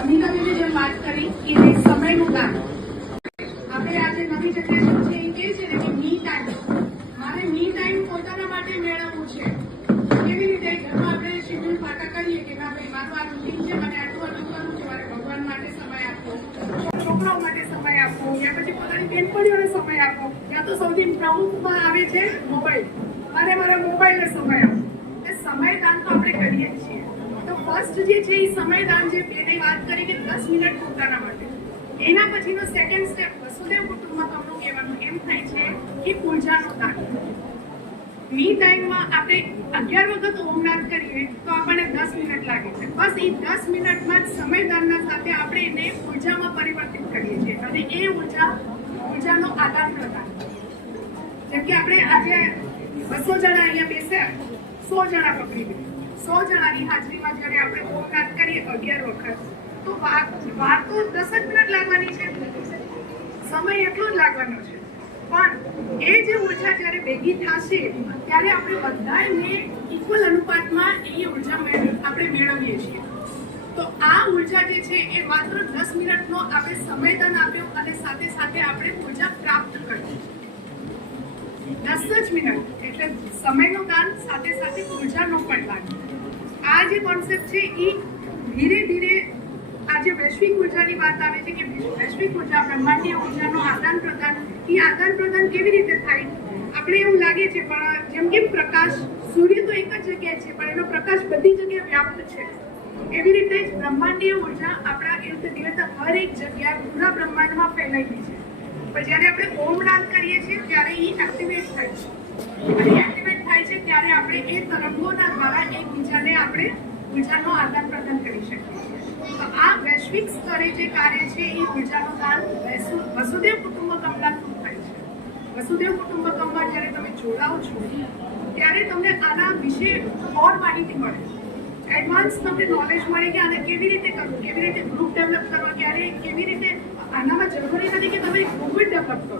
અનિતાબેને જેમ વાત કરી કે સમયનું કામ આપણે આજે નવી જનરેશન છે એ કહે છે ને કે મી ટાઈમ, મારે મી ટાઈમ પોતાના માટે મેળવવું છે. કેવી રીતે ઘરમાં આપણે શેડ્યુલ પાકા કરીએ કે ના ભાઈ મારું આ રૂટીન છે, મને આટલું કરવું છે, મારે ભગવાન માટે સમય આપવો, છોકરાઓ માટે સમય આપવો, યા પછી પોતાની બેનપણીઓને સમય આપવો, યા તો સૌથી પ્રમુખમાં આવે છે મોબાઈલ, મારે મારા મોબાઈલને સમય આપવો. સમયદાન તો આપણે કરીએ જ છીએ. તો ફર્સ્ટ જે છે એ સમયદાન જે બેને વાત કરી કે 10 મિનિટ પોતાના માટે, એના પછીનો સેકન્ડ સ્ટેપ વસુદેવ કુટુંબકમનું કહેવાનું એમ થાય છે કે ઉર્જાનો દાન. મી ટાઈમમાં આપણે 11 વખત ઓમનાથ કરીએ તો આપણને 10 મિનિટ લાગે છે. બસ એ 10 મિનિટમાં જ સમયદાનના સાથે આપણે એને ઉર્જામાં પરિવર્તિત કરીએ છીએ અને એ ઉર્જાનો આદાન પ્રદાન. જેમ કે આપણે આજે 200 જણા અહીંયા બેસ્યા, 100 જણા પકડી દે, 100 જણાની હાજરીમાં જ્યારે આપણે ઓમનાથ કરીએ 11 વખત, તો વાર તો 10 જ મિનિટ લાગવાની છે, સમય એટલો જ લાગવાનો છે. પણ એ જે ઉર્જા જ્યારે ભેગી થશે ત્યારે આપણે બધાને ઇક્વલ અનુપાતમાં એ ઉર્જા આપણે મેળવીએ છીએ. તો આ ઉર્જા જે છે એ માત્ર 10 મિનિટનો આપણે સમયદાન આપ્યો અને સાથે સાથે આપણે ઉર્જા પ્રાપ્ત કરી. 10 જ મિનિટ એટલે સમયનું દાન સાથે સાથે ઉર્જાનો પણ દાન. આ જે કોન્સેપ્ટ છે એ ધીરે ધીરે આજે વૈશ્વિક ઉર્જાની વાત આવે છે કે વૈશ્વિક ઉર્જા, બ્રહ્માંડીય ઉર્જાનો આદાન પ્રદાન, એ આદાન પ્રદાન કેવી રીતે થાય? આપણે એવું લાગે છે પણ જેમ કે પ્રકાશ, સૂર્ય તો એક જ જગ્યાએ છે પણ એનો પ્રકાશ બધી જગ્યાએ વ્યાપ્ત છે, એવી રીતે જ બ્રહ્માંડીય ઉર્જા આપણા ઇર્દ ગિર્દ હર એક જગ્યાએ પૂરા બ્રહ્માંડમાં ફેલાયેલી છે. પણ જ્યારે આપણે ઓમનાદ કરીએ છીએ ત્યારે એ એક્ટિવેટ થાય છે અને એક્ટિવેટ થાય છે ત્યારે આપણે એ તરંગોના દ્વારા એકબીજાને આપણે ઉર્જાનો આદાન પ્રદાન કરી શકીએ. તો આ વૈશ્વિક સ્તરે જે કાર્ય છે એ ઉર્જાનું દાન વસુદેવ કુટુંબકમના થ્રુ થાય છે. વસુદેવ કુટુંબકમમાં જ્યારે તમે જોડાઓ છો ત્યારે તમને આના વિશે ઓર માહિતી મળે, એડવાન્સ તમને નોલેજ મળે કે આને કેવી રીતે કરવું, કેવી રીતે ગ્રુપ ડેવલપ કરવા, ક્યારે કેવી રીતે. આનામાં જરૂરી નથી કે તમે ગ્રુપ જ ડેવલપ કરો,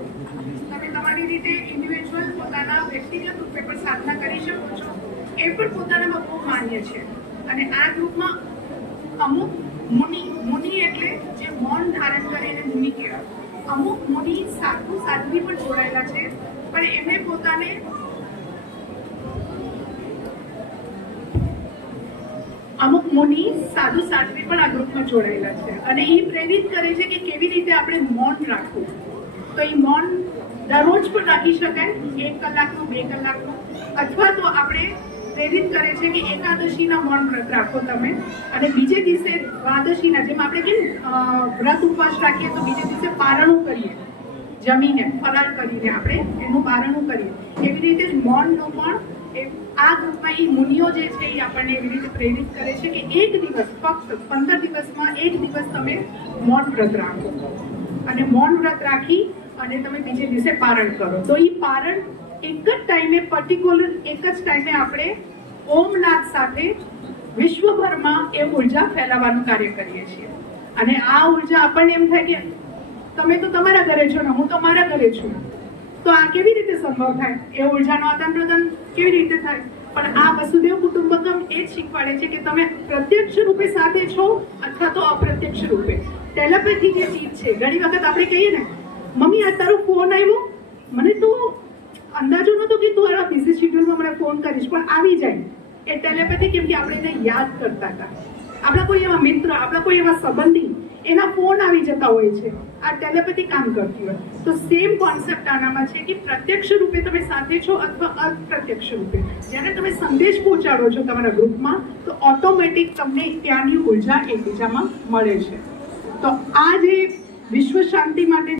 તમે તમારી રીતે ઇન્ડિવિજ્યુઅલ પોતાના વ્યક્તિગત રૂપે પણ સાધના કરી શકો છો. એ પણ પોતાનામાં બહુ માન્ય છે. અને આ ગ્રુપમાં અમુક મુનિ એટલે જે મૌન ધારણ કરીને મુનિ કહેવાય, અમુક મુનિ સાધુ સાધ્વી પણ જોડાયેલા છે, પણ એમને પોતાને અમુક મુનિ સાધુ સાધ્વી પણ આ ગ્રુપમાં જોડાયેલા છે અને એ પ્રેરિત કરે છે કે કેવી રીતે આપણે મૌન રાખવું. તો એ મૌન દરરોજ પણ રાખી શકાય, 1 કલાકનું, 2 કલાકનું, અથવા તો આપણે પ્રેરિત કરે છે કે એકાદશીના મૌન વ્રત રાખો તમે અને બીજે દિવસે દ્વાદશીના, જેમ આપણે કેમ વ્રત ઉપવાસ રાખીએ તો બીજે દિવસે પારણું કરીએ, જમીને ફરાર કરીને આપણે એનું પારણું કરીએ, એવી રીતે જ મૌનનું પણ આ ગ્રુપમાં એ મુનિઓ જે છે એ આપણને એવી રીતે પ્રેરિત કરે છે કે એક દિવસ, ફક્ત 15 દિવસમાં 1 દિવસ તમે મૌન વ્રત રાખો અને મૌન વ્રત રાખી અને તમે બીજે દિવસે પારણ કરો. તો એ પારણ એક જ ટાઈમે, પર્ટિક્યુલર એક જ ટાઈમે આપણે ઓમનાદ સાથે વિશ્વભરમાં એ ઉર્જા ફેલાવવાનું કાર્ય કરીએ છીએ. અને આ ઉર્જા આપણને એમ થાય કે તમે તો તમારા ઘરે છો ને હું તો મારા ઘરે છું, તો આ કેવી રીતે સંભવ થાય? એ ઉર્જાનો આદાન પ્રદાન કેવી રીતે થાય? પણ આ વસુદેવ કુટુંબકમ એ જ શીખવાડે છે કે તમે પ્રત્યક્ષ રૂપે સાથે છો અથવા તો અપ્રત્યક્ષ રૂપે. ટેલિપેથી જે ચીજ છે, ઘણી વખત આપણે કહીએ ને મમ્મી આ તારો ફોન આવ્યો, મને તો અંદાજો નહોતો કે તું આ બિઝી શેડ્યુલમાં મને ફોન કરીશ, પણ આવી જાય. એ ટેલિપેથી કેમ કે આપણે એને યાદ કરતા હતા. આપણા કોઈ એવા મિત્ર, આપણા કોઈ એવા સંબંધી, એના ફોન આવી જતા હોય છે, આ ટેલિપેથી કામ કરતી હોય. તો સેમ કોન્સેપ્ટ આનામાં છે કે પ્રત્યક્ષ રૂપે તમે સાથે છો અથવા અપ્રત્યક્ષ રૂપે જ્યારે તમે સંદેશ પહોંચાડો છો તમારા ગ્રુપમાં તો ઓટોમેટિક તમને ત્યાંની ઉર્જા એકબીજામાં મળે છે. તો આ જે વિશ્વ શાંતિ માટે